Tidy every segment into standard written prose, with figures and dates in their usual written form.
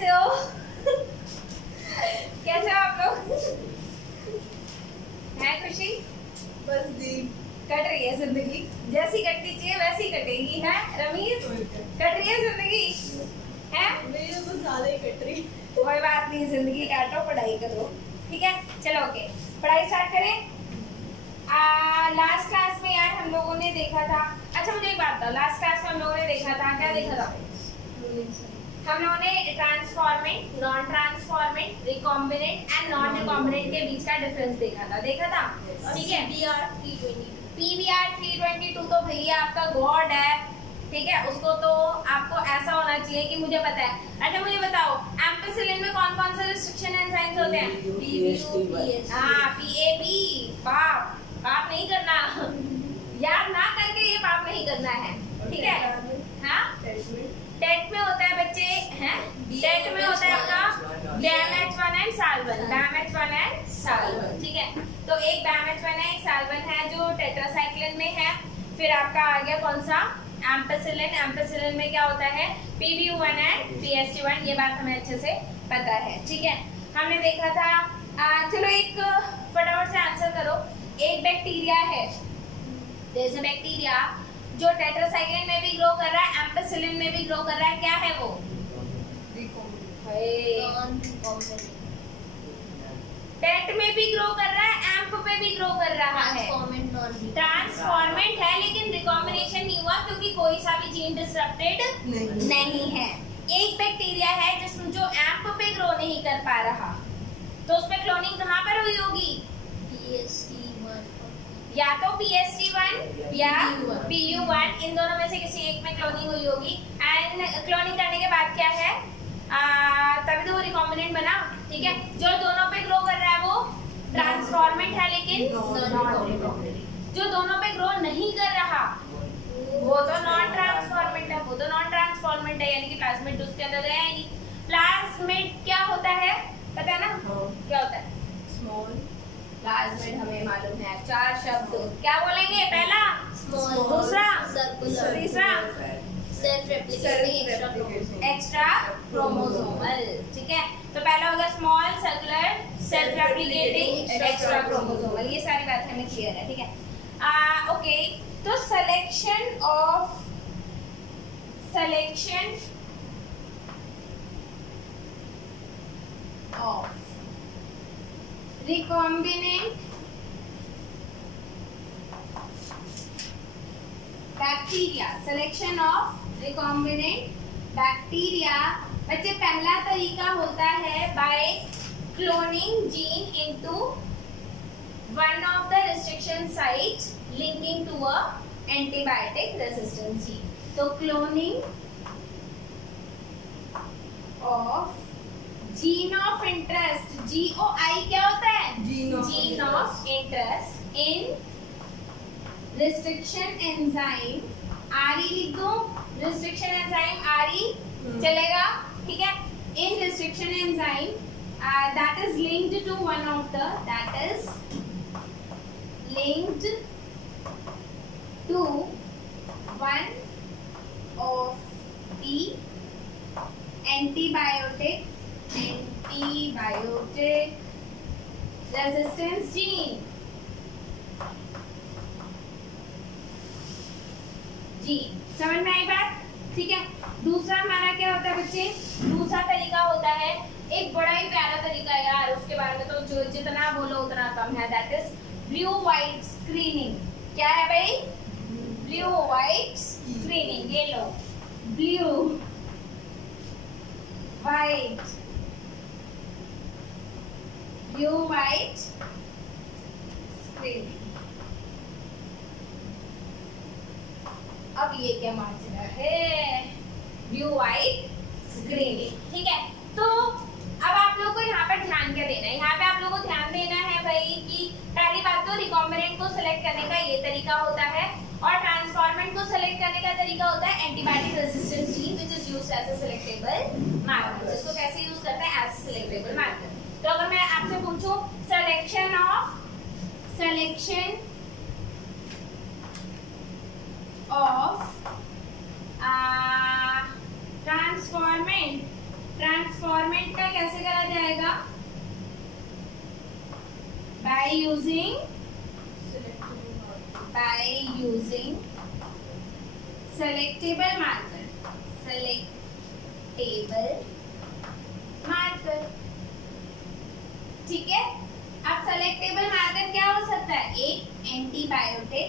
कैसे हो? कैसे हो आप लोग? है खुशी? बस दी कट रही है जिंदगी, जैसी कटनी चाहिए वैसी कटेगी। है रमीज? कट रही है जिंदगी है? मेरी तो कुछ ज्यादा ही कट रही। कोई बात नहीं, जिंदगी काटो, पढ़ाई करो, ठीक है? चलो ओके, पढ़ाई स्टार्ट करें। लास्ट क्लास में यार हम लोगों ने देखा था, अच्छा मुझे एक बात बताओ, लास्ट क्लास में हम लोगों ने देखा था, क्या देखा था? हम लोगों ने transformant, non transformant, recombinant and non recombinant के बीच का डिफरेंस देखा था, ठीक है? PBR 322 तो भैया आपका गॉड है, ठीक है? उसको तो आपको ऐसा होना चाहिए कि मुझे पता है। अच्छा मुझे बताओ, एम्पिसिलिन में कौन कौन से रिस्ट्रिक्शन एंजाइम्स होते हैं? हाँ, PAB। पाप पाप नहीं करना, याद ना करके ये पाप नहीं करना है, ठीक है? हाँ, टेट में होता है बच्चे, हैं? टेट में होता है आपका BAM-H1 एंड साल्वन, BAM-H1 एंड साल्वन, ठीक है? तो एक BAM-H1 है, एक साल्वन है जो टेट्रासाइक्लिन में है। फिर आपका आ गया कौन सा? एम्पिसिलिन। एम्पिसिलिन में क्या होता है? PBU1 and PST1। ये बात हमें अच्छे से पता है, ठीक है? हमने देखा था। चलो एक फटाफट से आंसर करो। एक बैक्टीरिया है, जैसे बैक्टीरिया जो टेट्रासाइक्लिन में भी ग्रो कर रहा है, एम्पिसिलिन में भी ग्रो कर रहा है, क्या है वो? टेट में भी ग्रो कर रहा है, एम्प पे भी ग्रो कर रहा है। ट्रांसफॉर्मेंट है लेकिन रिकॉम्बिनेशन नहीं हुआ क्योंकि कोई सा भी जीन डिसरप्टेड नहीं है। एक बैक्टीरिया है जिसमें जो एम्प पे ग्रो नहीं कर पा रहा, तो उसमें क्लोनिंग कहाँ पर हुई होगी? या तो PST1 या PU1, इन दोनों में से किसी एक में क्लोनिंग हुई होगी। एंड क्लोनिंग करने के बाद क्या है? तभी तो वो रिकॉम्बिनेंट बना, ठीक है? जो दोनों पे ग्रो कर रहा है वो ट्रांसफॉर्मेंट है लेकिन नॉन रिकॉम्बिनेंट। जो दोनों पे ग्रो नहीं कर रहा वो तो नॉन ट्रांसफॉर्मेंट है, वो तो नॉन ट्रांसफॉर्मेंट है, यानी कि प्लाज्मिड उसके अंदर गया ही नहीं। प्लाज्मिड क्या होता है पता है ना? क्या होता है? स्मॉल प्लाज्मिड हमें मालूम है, 4 शब्द क्या बोलेंगे? पहला स्मॉल, दूसरा सर्कुलर, तीसरा सेल्फ रेप्लिकेटिंग एक्स्ट्रा क्रोमोसोमल, ठीक है? तो पहला होगा small, circular, self replicating, extra chromosomal. ये सारी बात हमें क्लियर है, ठीक है? ओके, तो selection of recombinant bacteria, selection of recombinant bacteria. बच्चे पहला तरीका होता है by cloning gene into one of the restriction site linking to a antibiotic resistance gene. तो cloning of gene of interest, GOI क्या होता है? Gene of interest in restriction enzyme, RE लिख दो, रिस्ट्रिक्शन एंजाइम RE चलेगा, ठीक है? In restriction enzyme that is linked to one of the antibiotic resistance gene जी। समझ में आई बात? ठीक है? दूसरा हमारा क्या होता है बच्चे? दूसरा तरीका होता है एक बड़ा ही प्यारा तरीका है यार, उसके बारे में तो जो जितना बोलो उतना कम है, that is blue white screening. क्या है भाई? Blue white screening. ये लो, ब्लू व्हाइट स्क्रीनिंग। अब ये क्या माजरा है? ब्लू व्हाइट स्क्रीनिंग, ठीक है? तो अब आप लोग को यहाँ पर ध्यान क्या देना है? यहाँ पे आप लोगों को ध्यान देना है भाई कि पहली बात तो रिकॉम्बिनेंट को सिलेक्ट करने का ये तरीका होता है, और ट्रांसफॉर्मेंट को सिलेक्ट करने का तरीका होता है antibiotic resistance gene which is used as a selectable marker. इसको कैसे यूज करते हैं? As a selectable marker. तो अगर मैं आपसे पूछूं selection of transformant by using selectable marker. ठीक है। अब सेलेक्टेबल मार्कर क्या हो सकता है? एक एंटीबायोटिक,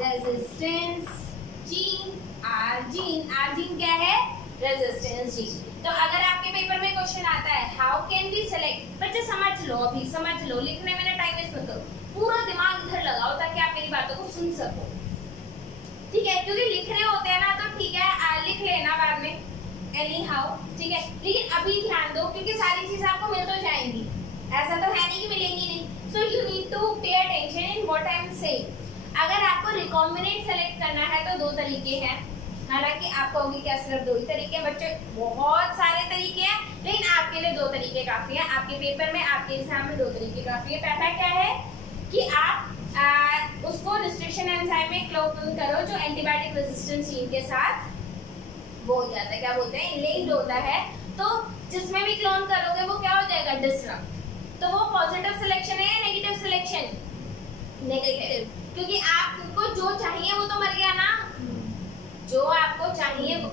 रेजिस्टेंस जीन, आर्जीन क्या है? Resistance gene. तो अगर आपके पेपर में क्वेश्चन आता है हाउ कैन वी सेलेक्ट, बच्चे समझ लो, अभी समझ लो, लिखने में ना टाइम वेस्ट मत करो, पूरा दिमाग इधर लगाओ ताकि आप मेरी बातों को सुन सको, ठीक है? क्योंकि लिखने होते हैं ना, तो ठीक है लिख लेना बाद में एनी हाउ, ठीक है? लेकिन अभी ध्यान दो क्योंकि सारी चीजें आपको मिल तो जाएंगी, ऐसा तो है नहीं कि मिलेंगी नहीं। So you need to pay attention in what I am saying. अगर आपको रिकॉम्बिनेंट सेलेक्ट करना है तो दो तरीके हैं, हालांकि आप कहोगे क्या सिर्फ दो ही तरीके हैं? बच्चे बहुत सारे तरीके हैं, लेकिन आपके लिए दो तरीके काफी हैं। आपके पेपर में, आपके एग्जाम में दो तरीके काफी है। पहला क्या है कि आप उसको रिस्ट्रिक्शन एंजाइम में क्लोन करो जो एंटीबायोटिक रेजिस्टेंस जीन के साथ वो हो जाता है, क्या बोलते हैं, लिंक्ड होता है। तो जिसमें भी क्लोन करोगे वो क्या हो जाएगा? डिसरप्ट। तो वो पॉजिटिव सिलेक्शन है या नेगेटिव सिलेक्शन? नेगेटिव, क्योंकि आपको जो चाहिए वो तो मर गया ना, जो आपको चाहिए वो।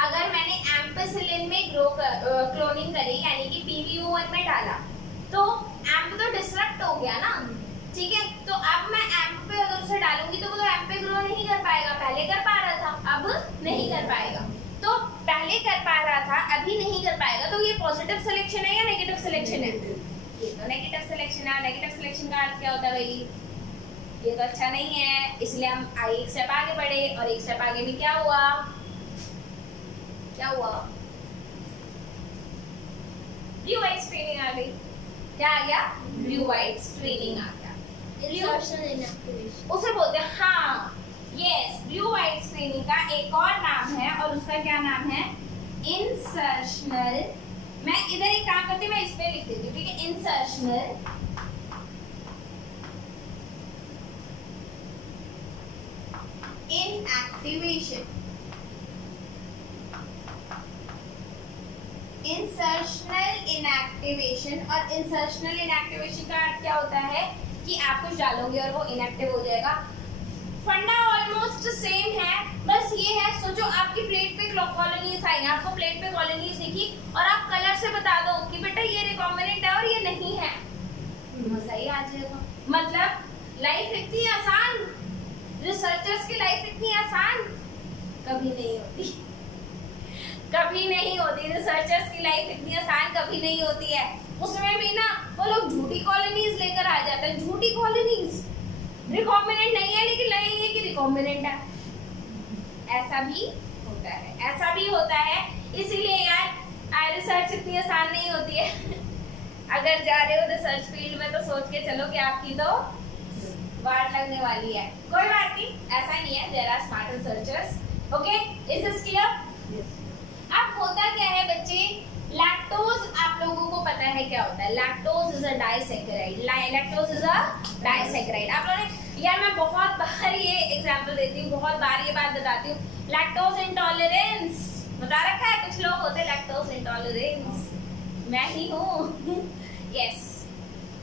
अगर मैंने एम्पेसिलिन में क्लोनिंग करी यानी कि PBO1 में डाला तो एम्प तो डिसरप्ट हो गया ना, ठीक है? तो अब मैं एम्प पे अगर उसे डालूंगी तो वो तो एम्प पे ग्रो नहीं कर पाएगा, पहले कर पा रहा था अब नहीं कर पाएगा। तो पहले कर पा रहा था अभी नहीं कर पाएगा, तो ये पॉजिटिव सिलेक्शन है या नेगेटिव सिलेक्शन है? ये तो नेगेटिव सिलेक्शन है। नेगेटिव सिलेक्शन का अर्थ क्या होता है भाई? ये तो अच्छा नहीं है, इसलिए हम एक स्टेप आगे बढ़े, और एक स्टेप आगे भी क्या हुआ? ब्लू वाइट स्क्रीनिंग आ गई। क्या आ गया? ब्लू वाइट स्क्रीनिंग आ गया। उसे बोलते हैं, हाँ यस, ब्लू वाइट स्क्रीनिंग का एक और नाम है, और उसका क्या नाम है? इंसर्शनल। मैं इधर एक काम करती हूँ, मैं इस पे लिख देती हूँ, ठीक है? Insertional inactivation. इंसर्शनल इनएक्टिवेशन, और इंसर्शनल इनएक्टिवेशन का अर्थ क्या होता है कि आप कुछ डालोगे और वो इनएक्टिव हो जाएगा। फंडा ऑलमोस्ट सेम है, बस ये है, सोचो आपकी प्लेट पे कॉलोनीज आई, आपको प्लेट पे कॉलोनीज दिखी और आप कलर से बता दो कि बेटा ये रिकॉम्बिनेंट है और ये नहीं है, मजा ही आ जाएगा। मतलब लाइफ इतनी आसान, रिसर्चर्स की लाइफ इतनी आसान कभी नहीं होती, कभी नहीं होती। रिसर्चर्स की लाइफ इतनी आसान कभी नहीं होती है। उसमें भी ना वो लोग झूठी कॉलोनीज लेकर आ जाते हैं, झूठी कॉलोनीज, रिकॉम्बिनेंट नहीं है लेकिन लगेंगे कि रिकॉम्बिनेंट है। ऐसा भी होता है, ऐसा भी होता है। इसीलिए यार रिसर्च इतनी आसान नहीं होती है। अगर जा रहे हो रिसर्च फील्ड में तो सोच के चलो कि आपकी तो वाट लगने वाली है। कोई बात नहीं, ऐसा नहीं है, there are smart researchers. Okay, is this clear? अब होता क्या है बच्चे, लैक्टोज आप लोगों को पता है क्या होता है? Lactose is a disaccharide. Lactose is a disaccharide. आप लोगों ने, यार मैं बहुत बार ये एग्जांपल देती हूँ, बहुत बार ये बात बताती हूँ। लैक्टोज इंटॉलरेंस बता रखा है, कुछ लोग होते हैं लैक्टोज इंटॉलरेंस, मैं ही हूँ। यस,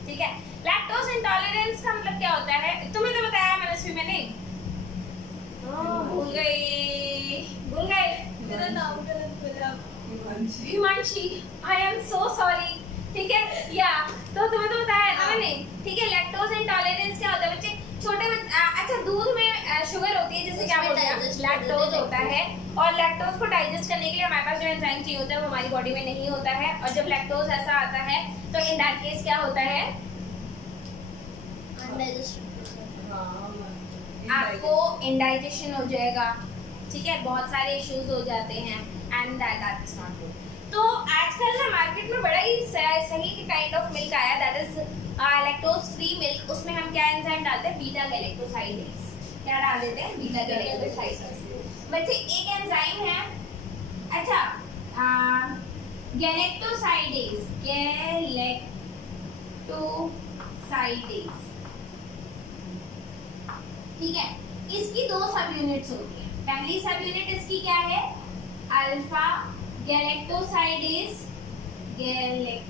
ठीक है। लैक्टोज इंटॉलरेंस का मतलब क्या होता है? तुम्हें तो बताया मनस्वी मैंने, भूल गए मेरा नाम गलत बोला, Himanshi, I am so sorry, ठीक है? या तो तुम्हें तो बताया ना मैंने, ठीक है? लैक्टोज इंटॉलरेंस क्या होता है बच्चे? छोटे अच्छा, दूध में शुगर होती है, जैसे क्या बोलते हैं, लैक्टोज होता है, और लैक्टोज को डाइजेस्ट करने के लिए हमारे पास जो एंजाइम चाहिए होता है वो हमारी बॉडी में नहीं होता है। और जब लैक्टोज ऐसा आता है तो इन दैट केस क्या होता है? आपको इंडाइजेशन हो जाएगा, ठीक है? बहुत सारे इश्यूज हो जाते हैं, and that is not good. तो आजकल ना मार्केट में बड़ा ही सही काइंड ऑफ मिल्क आया, that is lactose free milk. उसमें हम क्या एंजाइम डालते हैं? Beta galactosidase. क्या डाल देते हैं? Beta galactosidase. बच्चे एक एंजाइम है, अच्छा, गैलेक्टोसाइडेज, ठीक है? इसकी दो सब यूनिट्स होती है। पहली सब यूनिट इसकी क्या है? अल्फा गैलेक्टोसाइडेज, गैलेक्टोसाइडेज,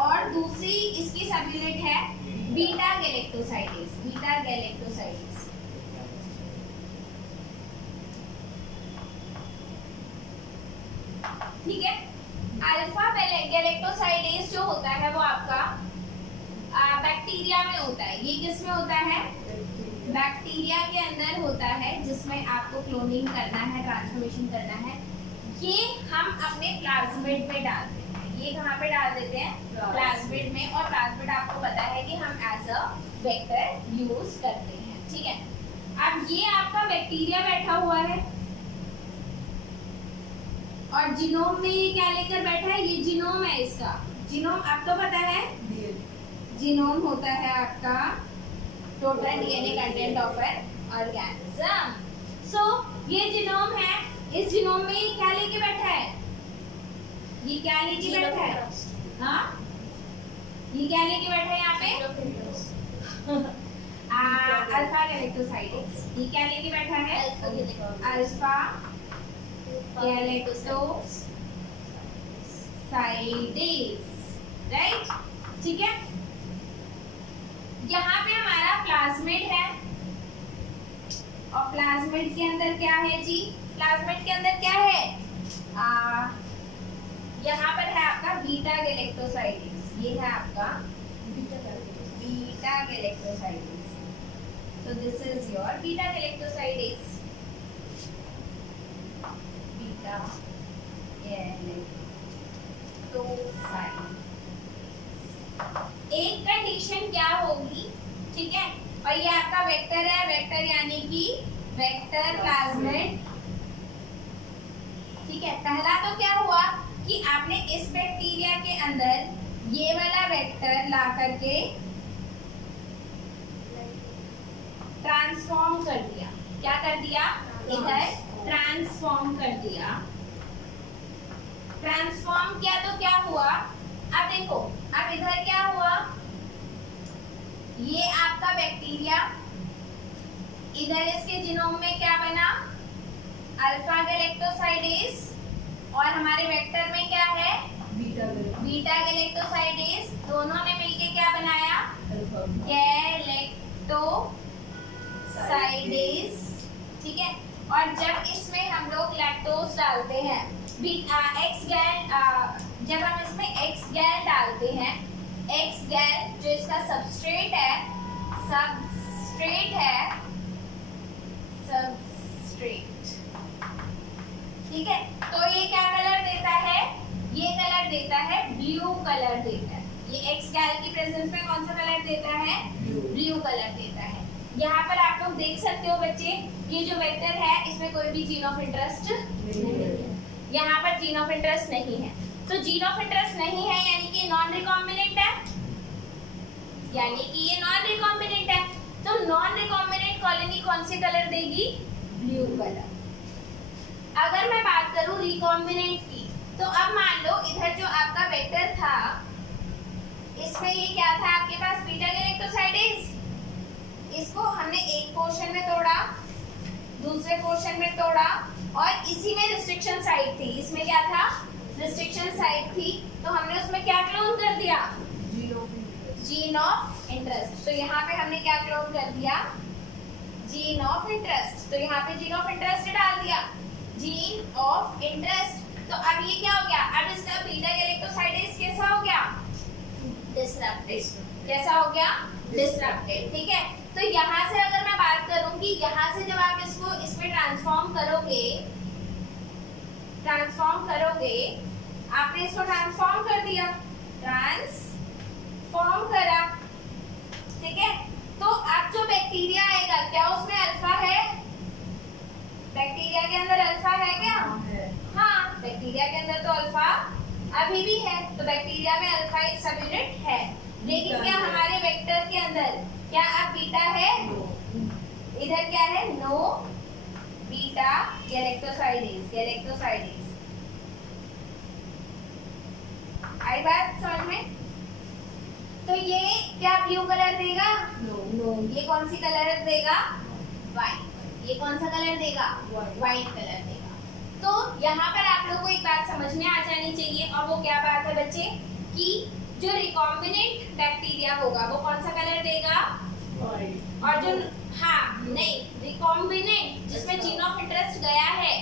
और दूसरी इसकी सब यूनिट है बीटा गैलेक्टोसाइडेज, बीटा गैलेक्टोसाइडेज। ठीक है। अल्फा गैलेक्टोसाइडेज जो होता है वो आपका बैक्टीरिया में होता है। ये किस में होता है? बैक्टीरिया के अंदर होता है, जिसमें आपको क्लोनिंग करना है, ट्रांसफॉर्मेशन करना है। ये हम अपने प्लाज्मिड में डाल देते हैं। ये कहाँ पे डाल देते हैं? प्लाज्मिड में। और प्लाज्मिड आपको पता है कि हम एज अ वेक्टर यूज करते हैं। ठीक है। अब ये आपका बैक्टीरिया बैठा हुआ है और जीनोम में ये क्या लेकर बैठा है? ये जीनोम है इसका। जीनोम आपको पता है, जीनोम होता है आपका total DNA content of an organism. So ये जीनोम है, इस जीनोम में ये क्या लेके बैठा है? ये क्या लेके बैठा है? हाँ, ये क्या लेके बैठा है यहाँ पे? Alpha galactosidase. ये क्या लेके बैठा है? Alpha galactosidase, right? ठीक है। यहाँ पे हमारा प्लाज्मिड है, और प्लाज्मिड के अंदर क्या है जी? प्लाज्मिड के अंदर क्या है? यहाँ पर है आपका बीटा गैलेक्टोसाइडेज। ये है आपका beta galactosidase. So this is your beta galactosidase. Beta galactosidase. एक कंडीशन क्या होगी? ठीक है। और ये आपका वेक्टर है, वेक्टर यानी कि वेक्टर प्लाज्मिड। ठीक है। पहला तो क्या हुआ कि आपने इस बैक्टीरिया के अंदर ये वाला वेक्टर ला करके ट्रांसफॉर्म कर दिया। क्या कर दिया? इधर ट्रांसफॉर्म कर दिया। ट्रांसफॉर्म किया तो क्या हुआ? अब देखो, अब इधर क्या हुआ? ये आपका बैक्टीरिया, इधर इसके जीनोम में क्या बना? अल्फा गैलेक्टोसाइडेज, और हमारे वेक्टर में क्या है? Beta galactosidase. दोनों ने मिलके क्या बनाया? गैलेक्टोसाइडेज। ठीक है। और जब इसमें हम लोग लैक्टोज डालते हैं, जब हम इसमें एक्स गैल डालते हैं, एक्स गैल जो इसका सबस्ट्रेट है, ठीक है। तो ये क्या कलर देता है? ये कलर देता है ब्लू कलर देता है। ये एक्स गैल की प्रेजेंस में कौन सा कलर देता है? ब्लू कलर देता है। यहाँ पर आप लोग देख सकते हो बच्चे, ये जो वेक्टर है इसमें कोई भी जीन ऑफ इंटरेस्ट नहीं है। यहाँ पर जीन ऑफ इंटरेस्ट नहीं है। तो जीन ऑफ इंटरेस्ट नहीं है यानी कि नॉन रिकॉम्बिनेंट है, यानी कि ये नॉन रिकॉम्बिनेंट है। तो नॉन रिकॉम्बिनेंट कॉलोनी कौन से कलर देगी? Blue colour. अगर मैं बात करूं रिकॉम्बिनेंट की, तो अब मान लो इधर जो आपका वेक्टर था, इसमें ये क्या था आपके पास? Beta galactosidase. इसको हमने एक पोर्शन में तोड़ा, दूसरे पोर्शन में तोड़ा, और इसी में रिस्ट्रिक्शन साइट थी। इसमें क्या था? रिस्ट्रिक्शन साइट थी। तो हमने उसमें क्या क्लोन कर दिया? Gene of interest. तो यहाँ पे हमने क्या क्लोन कर दिया? Gene of interest. तो यहाँ पे जीन ऑफ इंटरेस्ट डाल दिया, जीन ऑफ इंटरेस्ट। तो अब ये क्या हो गया? अब इसका बीटा गैलेक्टोसाइडेज कैसा हो गया? डिसरप्टेड। कैसा हो गया? डिसरप्टेड। ठीक है। तो यहाँ से अगर मैं बात करूं कि यहाँ से जब आप इसको इसमें ट्रांसफॉर्म करोगे, आपने इसको ट्रांसफॉर्म कर दिया, ट्रांसफॉर्म करा। ठीक है। तो अब जो बैक्टीरिया आएगा, क्या उसमें अल्फा है? बैक्टीरिया के अंदर अल्फा है क्या? हाँ, बैक्टीरिया के अंदर तो अल्फा अभी भी है। तो बैक्टीरिया में अल्फा एक सब यूनिट है। लेकिन क्या हमारे वेक्टर के अंदर क्या अब बीटा है? इधर क्या है? No beta galactosidase. आई बात समझ में? तो ये क्या ब्लू कलर देगा? नो। ये कौन सी कलर देगा? व्हाइट। ये कौन सा कलर देगा? व्हाइट कलर देगा। तो यहाँ पर आप लोगों को एक बात समझ में आ जानी चाहिए, और वो क्या बात है बच्चे, कि जो रिकॉम्बिनेंट बैक्टीरिया होगा वो कौन सा कलर देगा, और जो नहीं रिकॉम्बिनेंट जिसमें जीन ऑफ इंटरेस्ट गया है,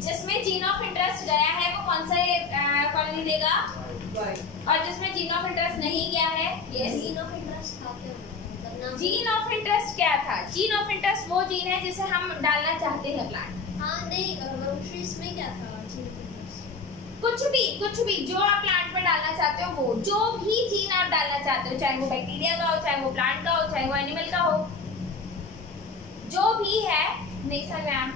जिसमें जीन ऑफ इंटरेस्ट गया है वो कौन सा कॉलोनी देगा, और जिसमें जीन ऑफ इंटरेस्ट नहीं गया है, जीन ऑफ इंटरेस्ट था क्या? जीन ऑफ इंटरेस्ट क्या था? जीन ऑफ इंटरेस्ट वो जीन है जिसे हम डालना चाहते हैं प्लांट। हाँ नहीं, इसमें क्या था? कुछ भी जो आप प्लांट में डालना चाहते हो, वो जो भी जीन आप डालना चाहते हो, चाहे वो बैक्टीरिया का हो, चाहे वो प्लांट का हो, चाहे वो एनिमल का हो, जो भी है। नहीं सर मैम,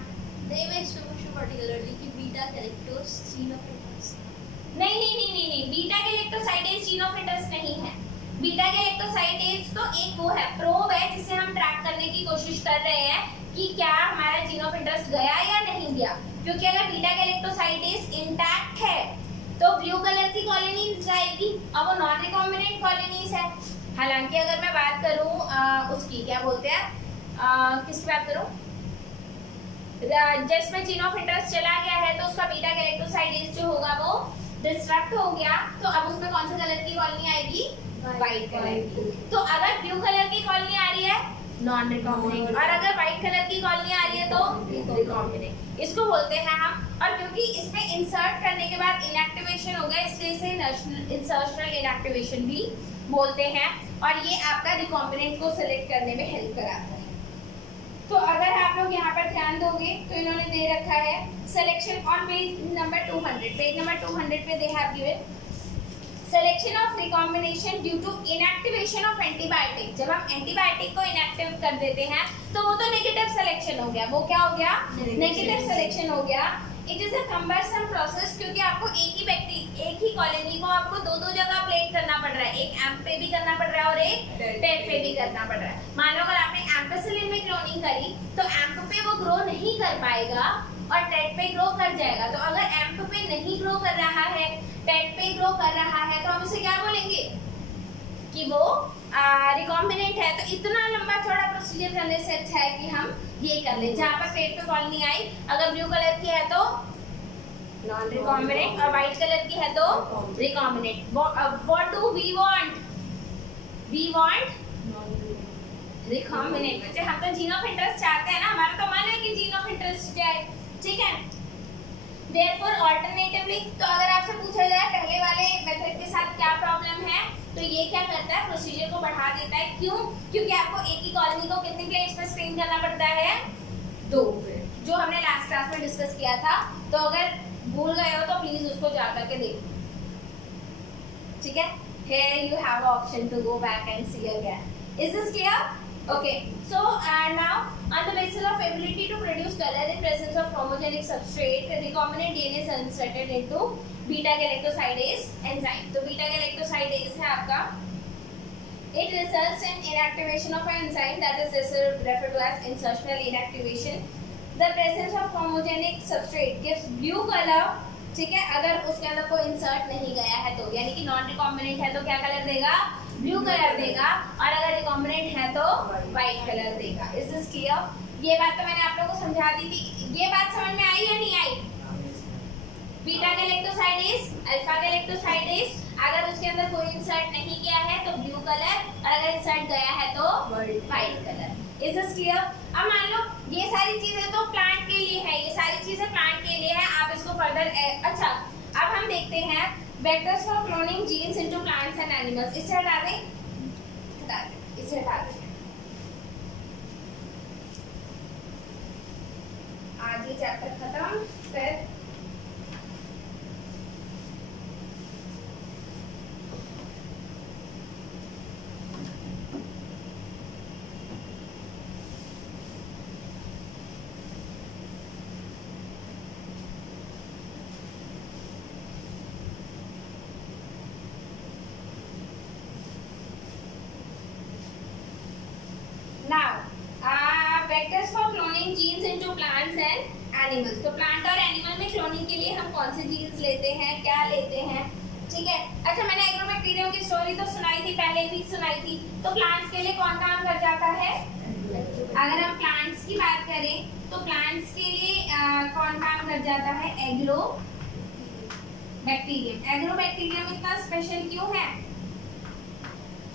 नहीं मैं इसमें पूछूं पर्टिकुलरली कि beta characters gene of interest. नहीं, beta galactosidase gene of interest नहीं है। बीटा गैलेक्टोसाइडेज तो एक वो है, प्रोब है, जिसे हम ट्रैक करने की कोशिश कर रहे हैं कि क्या हमारा जीन ऑफ इंटरेस्ट गया या नहीं गया। क्योंकि अगर बीटा गैलेक्टोसाइडेज इंटैक्ट है तो ब्लू कलर की कॉलोनी जाएगी, अब वो नॉन रिकॉम्बिनेंट कॉलोनीज है। हालांकि अगर मैं बात करूं उसकी क्या बोलते हैं, किसकी बात करूं, जिसमें जीन ऑफ इंटरेस्ट चला गया है तो उसका बीटा गैलेक्टोसाइडेज जो होगा वो डिस्ट्रक्ट हो गया, तो अब उसमें कौन सा कलर की कॉलोनी आएगी, व्हाइट कलर की। तो अगर ब्लू कलर की कॉलोनी आ रही है नॉन रिकॉम्बिनेंट, और अगर व्हाइट कलर की कॉलोनी आ रही है तो रिकॉम्बिनेंट, इसको बोलते हैं हम। और क्योंकि इसमें इंसर्ट करने के बाद इनएक्टिवेशन हो गया, इसलिए इसे इंसर्शनल इनएक्टिवेशन भी बोलते हैं, और ये आपका रिकॉम्बिनेंट को सिलेक्ट करने में हेल्प कराता है। तो अगर आप लोग यहाँ पर ध्यान दोगे तो इन्होंने दे रखा है selection on page number 200, page number 200 पे they have given selection of recombination due to inactivation of antibiotic. जब हम एंटीबायोटिक को इनएक्टिव कर देते हैं तो वो तो नेगेटिव सिलेक्शन हो गया, वो क्या हो गया, नेगेटिव सिलेक्शन हो गया। It is a cumbersome process, क्योंकि आपको एक ही कॉलोनी को आपको दो जगह प्लेट करना पड़ रहा है, एक एम्प पे भी करना पड़ रहा है और एक टेट पे भी करना पड़ रहा है। मान लो अगर आपने एम्पेसिलिन में क्लोनिंग करी तो एम्प पे वो ग्रो नहीं कर पाएगा और टेट पे ग्रो कर जाएगा। तो अगर एम्प पे नहीं ग्रो कर रहा है, टेट पे ग्रो कर रहा है, तो हम उसे क्या बोलेंगे कि वो रिकॉम्बिनेंट है। तो इतना लंबा चौड़ा प्रोसीजर करने से अच्छा है कि हम ये कर ले। जहाँ पर पेट पे कॉलोनी आई, अगर ब्लू कलर की है तो नॉन रिकॉम्बिनेंट और व्हाइट कलर की है तो recombinant. What do we want? We want recombinant. वैसे हम तो जीन ऑफ इंटरेस्ट चाहते हैं ना, हमारा तो मन है कि जीन ऑफ इंटरेस्ट जाए, ठीक है। Therefore alternatively, तो अगर आपसे पूछा जाए पहले वाले मेथड के साथ क्या प्रॉब्लम है, तो ये क्या करता है, प्रोसीजर को बढ़ा देता है। क्यों? क्योंकि आपको एक ही कॉलोनी को कितनी प्लेट्स पे स्क्रीन करना पड़ता है, 2, जो हमने लास्ट क्लास में डिस्कस किया था। तो अगर भूल गए हो तो प्लीज उसको जाकर के देखो, ठीक है। Here you have option to go back and see again. Is this clear? Okay. So now on the basis of ability to produce color in presence of chromogenic substrate, recombinant DNA is inserted into beta galactosidase enzyme. तो beta galactosidase है आपका, it results in inactivation of an enzyme that is referred to as insertional inactivation. The presence of chromogenic substrate gives blue color, ठीक है। अगर उसके अंदर कोई insert नहीं गया है तो, यानी कि नॉन रिकॉम्बिनेंट है तो क्या कलर देगा, ब्लू कलर देगा, और अगर रिकॉम्बिनेंट है तो व्हाइट कलर देगा। Is this clear? ये बात तो मैंने आप लोगों को समझा दी थी। ये बात समझ में आई या नहीं आई? बीटा गैलेक्टोसाइडेज, अल्फा गैलेक्टोसाइडेज, अगर उसके अंदर कोई इंसर्ट नहीं गया है तो ब्लू कलर, और अगर इंसर्ट गया है तो white colour. Is this clear? अब मान लो ये सारी चीजें तो प्लांट के लिए है, ये सारी चीजें प्लांट के लिए है, आप इसको फर्दर अच्छा अब हम देखते हैं vectors for cloning genes into plants and animals. इसे हटा दें, इसे हटा दें। आज ये चैप्टर खत्म, फिर vectors for cloning genes into plants and animals. तो प्लांट और एनिमल में क्लोनिंग के लिए हम कौन से जीन्स लेते हैं, क्या लेते हैं, ठीक है। अच्छा मैंने एग्रोबैक्टीरियम की स्टोरी तो सुनाई थी, पहले भी सुनाई थी। तो प्लांट्स के लिए कौन काम कर जाता है, अगर हम प्लांट्स की बात करें तो प्लांट्स के लिए कौन काम कर जाता है? Agro bacterium. एग्रो बैक्टीरियम इतना स्पेशल क्यों है?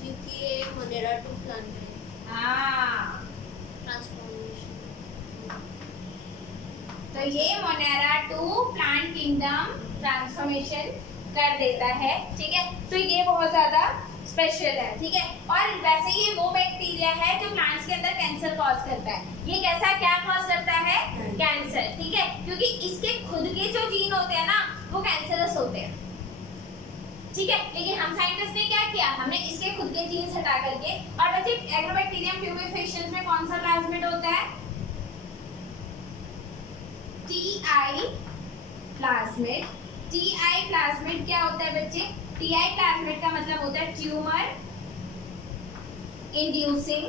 क्योंकि ये मोनेरा 2 प्लांट है। हाँ, ट्रांसफॉर्मेशन। तो ये मोनेरा 2 प्लांट किंगडम ट्रांसफॉर्मेशन कर देता है, ठीक है। तो ये बहुत ज्यादा स्पेशल है, ठीक है। और वैसे ये वो बैक्टीरिया है जो प्लांट्स के अंदर कैंसर कॉज करता है। ये कैसा क्या कॉज करता है? कैंसर, ठीक है। क्योंकि इसके खुद के जो जीन होते हैं ना वो कैंसरस होते हैं, ठीक है। लेकिन हम साइंटिस्ट ने क्या किया? हमने इसके खुद के जीन्स हटा करके, और बच्चे एग्रोबैक्टीरियम प्यूबिफिकेशंस में कौन सा प्लाज्मिड होता है? TI plasmid. टीआई प्लाज्मिड क्या होता है बच्चे? टीआई प्लाज्मिड का मतलब होता है ट्यूमर इंड्यूसिंग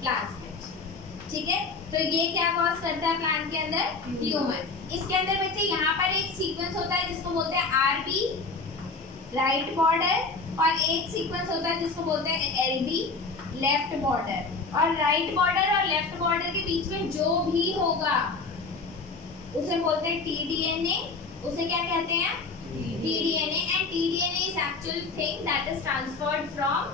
प्लाज्मिड, ठीक है। तो ये क्या कॉज करता है प्लांट के अंदर? ट्यूमर। इसके अंदर बच्चे यहाँ पर एक सीक्वेंस होता है जिसको बोलते हैं आरबी राइट बॉर्डर, और एक सीक्वेंस होता है जिसको बोलते हैं एलबी लेफ्ट बॉर्डर। और राइट बॉर्डर और लेफ्ट बॉर्डर के बीच में जो भी होगा उसे बोलते हैं टीडीएनए। उसे क्या कहते हैं? T DNA. And T DNA is actual thing that is transferred from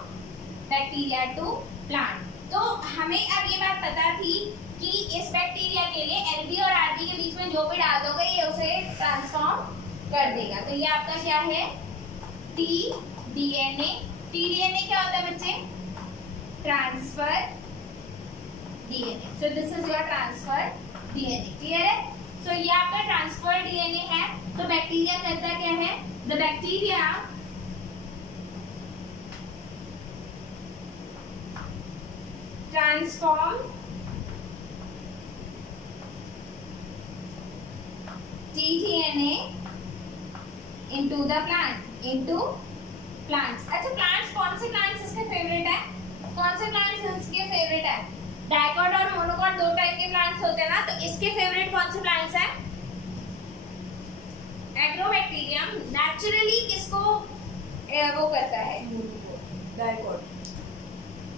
bacteria to plant. तो हमें अब ये बात पता थी कि इस बैक्टीरिया के लिए एलबी और आरबी के बीच में जो भी डाल दोगे ये उसे ट्रांसफॉर्म कर देगा। तो ये आपका क्या है? टीडीएनए। टीडीएनए क्या होता है बच्चे? Transfer DNA. So this is your transfer DNA. Clear है? तो ये आपका ट्रांसफर डीएनए है। तो बैक्टीरिया करता क्या है? The bacteria transform T-DNA into the plant, into plants. अच्छा, प्लांट्स कौन से प्लांट्स इसके फेवरेट है? कौन से प्लांट्स इसके फेवरेट है? डाइकोट और मोनोकोट दो टाइप के प्लांट्स होते हैं ना, तो इसके फेवरेट कौन से प्लांट्स हैं? एग्रोबैक्टीरियम नेचुरली किसको वो करता है? डाइकोट।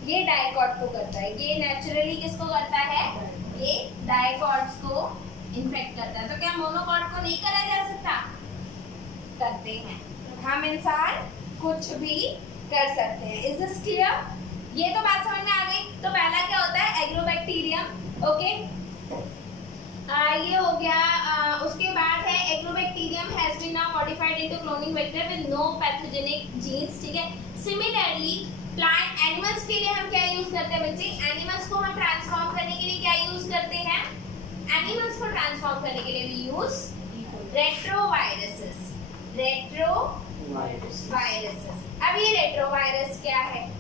ये डाइकोट को करता है। ये नेचुरली किसको करता है? ये डाइकोट्स को इन्फेक्ट करता है। तो क्या मोनोकोट को नहीं करा जा सकता? करते हैं। हम इंसान कुछ भी कर सकते हैं। Is this clear? ये तो बात समझ में आ गई। तो पहला क्या होता है? एग्रोबैक्टीरियम। ओके, ये हो गया। उसके बाद है agrobacterium has been now modified into cloning vector with no pathogenic genes, ठीक है। सिमिलरली प्लांट एनिमल्स के लिए हम क्या यूज करते हैं बच्चे? एनिमल्स को हम ट्रांसफॉर्म करने के लिए क्या यूज करते हैं? एनिमल्स को ट्रांसफॉर्म करने के लिए वी यूज रेट्रोवायरसेस। रेट्रोवायरसेस। अब ये रेट्रोवायरस क्या है?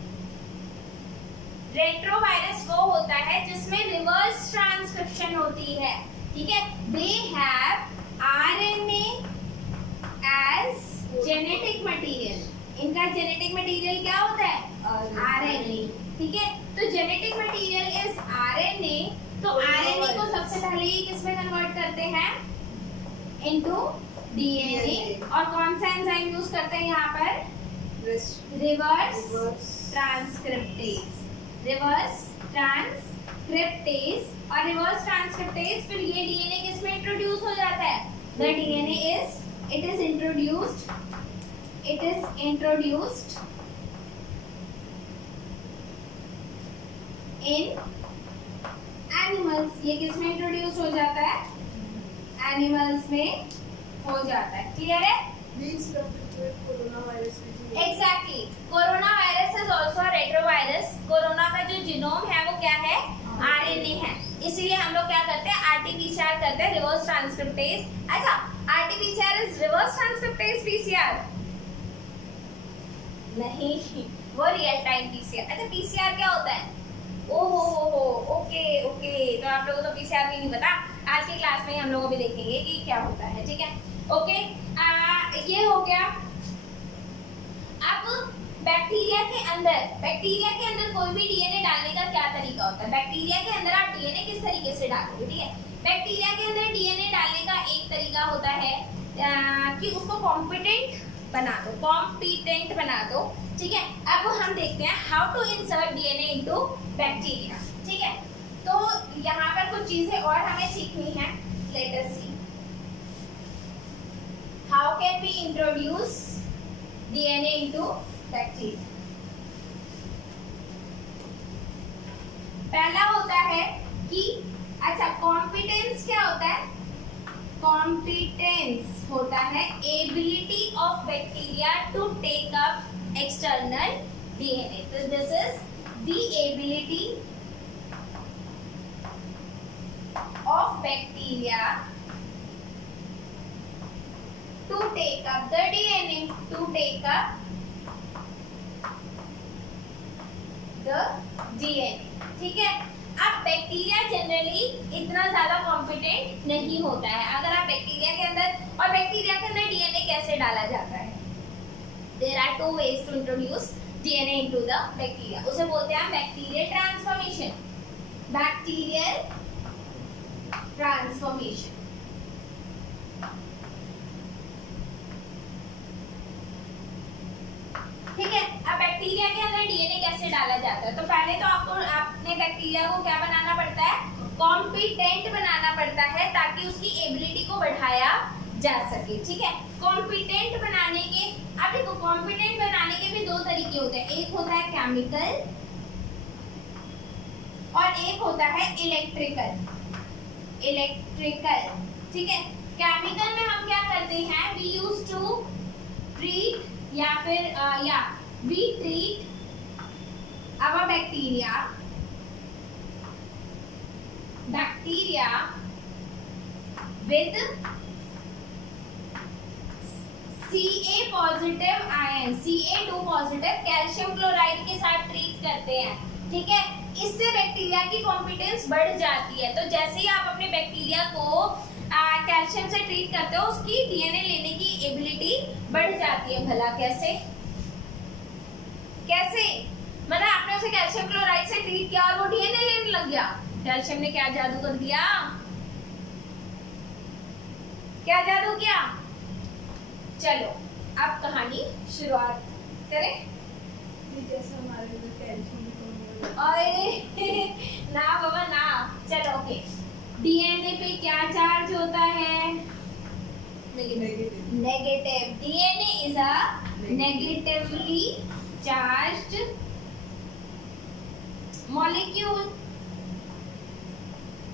रेट्रोवायरस वो होता है जिसमें रिवर्स ट्रांसक्रिप्शन होती है, ठीक है। They have RNA as genetic material. इनका जेनेटिक मटेरियल क्या होता है? आरएनए, ठीक है। तो जेनेटिक मटेरियल इज आरएनए। तो आरएनए को सबसे पहले ये किसमें कन्वर्ट करते हैं? Into DNA. और कौन सा एंजाइम यूज करते हैं यहाँ पर? Reverse transcriptase. Reverse transcriptase. और रिवर्स ट्रांसक्रिप्टेज फिर ये डीएनए किसमें इंट्रोड्यूस हो जाता है? The DNA is introduced in animals. ये किसमें इंट्रोड्यूस हो जाता है? एनिमल्स में हो जाता है। क्लियर है? Exactly. Corona virus is also retrovirus. Corona का जो जीनोम है वो क्या है? आरएनए है। इसीलिए हम लोग क्या करते हैं? आरटीपीसीआर करते हैं, रिवर्स ट्रांसक्रिप्टेज। अच्छा, RTPCR is reverse transcriptase PCR नहीं, वो रियल टाइम पीसीआर। अच्छा, पीसीआर क्या होता है? ओहो, ओके ओके। तो आप लोगों को तो पीसीआर भी नहीं पता। आज की क्लास में हम लोग भी देखेंगे कि क्या होता है, ठीक है। ओके, ये हो गया। अब बैक्टीरिया के अंदर कोई भी डीएनए डालने का क्या तरीका होता है? बैक्टीरिया के अंदर आप डीएनए किस तरीके से डालोगे, ठीक है। बैक्टीरिया के अंदर डीएनए डालने का एक तरीका होता है कि उसको कॉम्पिटेंट बना दो, कॉम्पिटेंट बना दो, ठीक है। अब हम देखते हैं how to insert DNA into bacteria, ठीक है। तो यहाँ पर कुछ चीजें और हमें सीखनी है। Let us see how can we introduce DNA into bacteria. पहला होता है कि अच्छा, कॉम्पिटेंस क्या होता है? कॉम्पिटेंस होता है ability of bacteria to take up external DNA. तो this is the ability of bacteria to take up the DNA, to take up the DNA, ठीक है। अब बैक्टीरिया जनरली इतना ज्यादा कॉम्पिटेंट नहीं होता है। अगर आप बैक्टीरिया के अंदर, और बैक्टीरिया के अंदर डीएनए कैसे डाला जाता है? There are two ways to introduce DNA into the bacteria. उसे बोलते हैं बैक्टीरियल ट्रांसफॉर्मेशन, बैक्टीरियल ट्रांसफॉर्मेशन। ठीक है। अब बैक्टीरिया के अंदर डीएनए कैसे डाला जाता है? तो पहले तो आपने बैक्टीरिया को क्या बनाना पड़ता है? कॉम्पिटेंट बनाना पड़ता है, ताकि उसकी एबिलिटी को बढ़ाया जा सके, ठीक है। कॉम्पिटेंट बनाने के, अब देखो कॉम्पिटेंट बनाने के भी दो तरीके होते हैं। एक होता है केमिकल और एक होता है इलेक्ट्रिकल। ठीक है। केमिकल में हम क्या करते हैं? वी यूज टू ट्रीट या फिर we treat our bacteria with Ca positive ion, Ca2 positive calcium chloride के साथ ट्रीट करते हैं, ठीक है। इससे बैक्टीरिया की कॉम्पिटेंस बढ़ जाती है। तो जैसे ही आप अपने बैक्टीरिया को कैल्शियम से ट्रीट करते हो, उसकी डीएनए लेने की एबिलिटी बढ़ जाती है। भला कैसे? मतलब आपने उसे कैल्शियम क्लोराइड से ट्रीट किया और वो डीएनए लेने लग गया। कैल्शियम ने क्या जादू कर दिया? क्या जादू किया? चलो अब कहानी शुरुआत करें। जैसे हमारे में कैल्शियम अरे ना बाबा ना। चलो ओके। डीएनए पे क्या चार्ज होता है? Negative. DNA is a negatively charged molecule,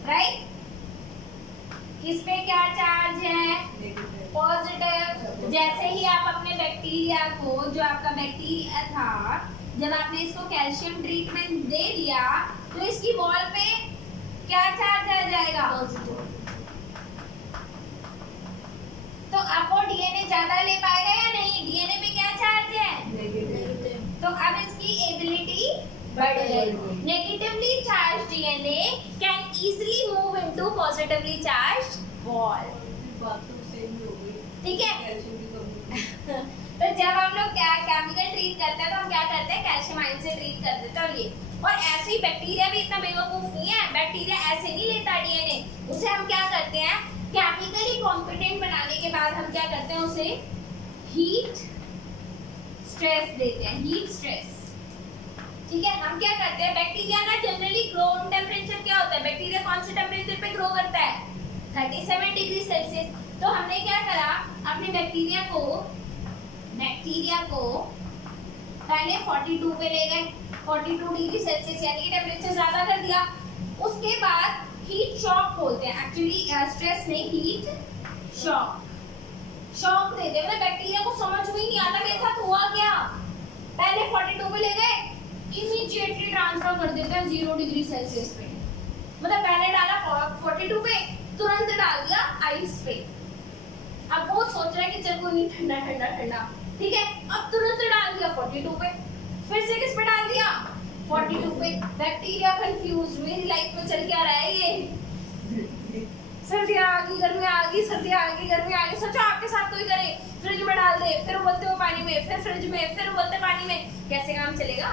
right. किस पे क्या चार्ज है? पॉजिटिव। जैसे ही आप अपने बैक्टीरिया को, जो आपका बैक्टीरिया था, जब आपने इसको कैल्शियम ट्रीटमेंट दे दिया, तो इसकी वॉल पे क्या चार्ज आ जाएगा? पॉजिटिव। तो अब वो डीएनए ज्यादा ले पाएगा या नहीं? डीएनए पे क्या चार्ज है? नेगेटिव। तो अब इसकी एबिलिटी बढ़ गई। Negatively charge DNA can easily move into positively charge wall. ठीक है। तो जब हम लोग क्या केमिकल ट्रीट करते हैं, तो हम क्या करते हैं? कैल्शियम आयन से ट्रीट कर देते हैं। और ये, और ऐसे ही बैक्टीरिया भी इतना बेवकूफ नहीं है। बैक्टीरिया ऐसे नहीं लेता डीएनए। उसे हम क्या करते हैं? केमिकली कॉम्पिटेंट बनाने के बाद हम क्या करते हैं? उसे हीट स्ट्रेस देते हैं, हीट स्ट्रेस, ठीक है। हम क्या करते हैं? बैक्टीरिया का जनरली ग्रो टेम्परेचर क्या होता है? बैक्टीरिया कौन से टेम्परेचर पे ग्रो करता है? 37 डिग्री सेल्सियस। तो हमने क्या करा? अपने बैक्टीरिया को पहले 42 पे ले गए, 42 डिग्री सेल्सियस, यानी कि टेम्परेचर ज्यादा कर दिया। उसके बाद हीट शॉक बोलते हैं, एक्चुअली स्ट्रेस नहीं, हीट शॉक देते हैं। मतलब बैक्टीरिया को समझ में ही नहीं आता मेरे साथ हुआ क्या। पहले 42 पे ले गए, इमीडिएटली ट्रांसफर कर देते हैं 0 डिग्री सेल्सियस पे। मतलब पहले डाला 42 पे, तुरंत डाल दिया आइस पे। अब वो सोच रहा है कि चल कोई नहीं, ठंडा ठंडा ठंडा, ठीक है। अब तुरंत डाल दिया 42 पे, फिर से किस पे डाल दिया? 42 पे। बैक्टीरिया कंफ्यूज, मेरी लाइफ में चल क्या रहा है ये? सर्दियाँ आ गई, गर्मी आ गई, सर्दियाँ आ गई, गर्मी आ गई। सोचो आपके साथ कोई करे, फ्रिज में डाल दे, फिर उबलते हुए पानी में, फिर फ्रिज में, फिर उबलते पानी में, कैसे काम चलेगा?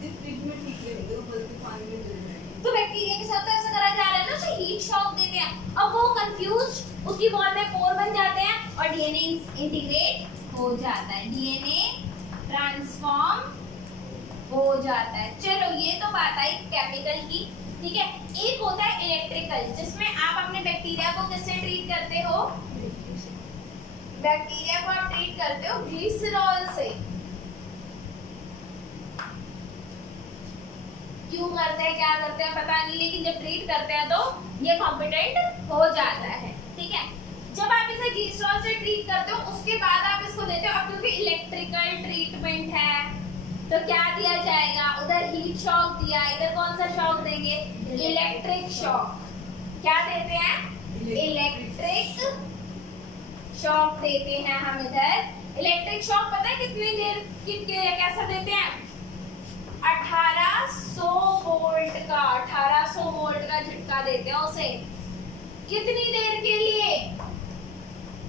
फ्रिज में ठीक रहेगा, उबलते पानी में जल जाएगा। तो बैक्टीरिया के साथ तो ऐसा करा जा रहा है ना, उसे हीट शॉक देते हैं। अब वो कंफ्यूज, उसकी वॉल में पोर बन जाते हैं और डीएनए इंटीग्रेट हो जाता है, डीएनए ट्रांसफॉर्म हो जाता है। चलो ये तो बात आई केमिकल की, ठीक है। एक होता है इलेक्ट्रिकल, जिसमें आप अपने बैक्टीरिया को किससे ट्रीट करते हो? बैक्टीरिया को आप ट्रीट करते हो ग्लिसरॉल से। क्यों करते हैं, क्या करते हैं पता नहीं, लेकिन जब ट्रीट करते हैं तो ये कॉम्पिटेंट हो जाता है, ठीक है। जब आप इसे ग्लिसरॉल से ट्रीट करते हो उसके बाद आप इसको देते हो। अब क्योंकि इलेक्ट्रिकल ट्रीटमेंट है तो क्या दिया जाएगा? उधर हीट शॉक दिया, इधर कौन सा शॉक देंगे? Electric shock. क्या देते हैं? इलेक्ट्रिक शॉक देते हैं हम इधर। इलेक्ट्रिक शॉक पता है कितनी देर कैसा देते हैं? 1800 वोल्ट का, 1800 वोल्ट का झटका देते हैं उसे। कितनी देर के लिए?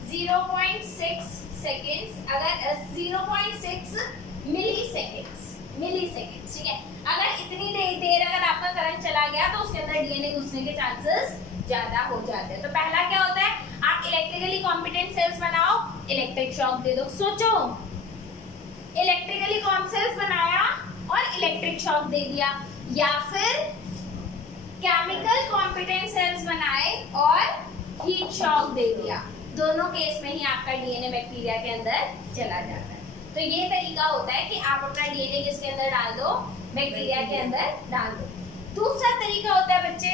0.6 सेकेंड्स। अगर 0.6 मिलीसेकेंड्स, ठीक है। अगर इतनी देर अगर आपका करंट चला गया तो उसके अंदर डीएनए घुसने के चांसेस ज्यादा हो जाते हैं। तो पहला क्या होता है? आप इलेक्ट्रिकली कॉम्पिटेंट सेल्स बनाओ, इलेक्ट्रिक शॉक दे दो। सोचो, इलेक्ट्रिकली कॉम सेल्स बनाया और इलेक्ट्रिक शॉक दे दिया, या फिर केमिकल कॉम्पिटेंट सेल्स बनाए और हीट शॉक दे दिया। दोनों केस में ही आपका डीएनए बैक्टीरिया के अंदर चला जाता है। तो ये तरीका होता है कि आप अपना डीएनए किसके अंदर डाल दो? बैक्टीरिया के अंदर डाल दो। दूसरा तरीका होता है बच्चे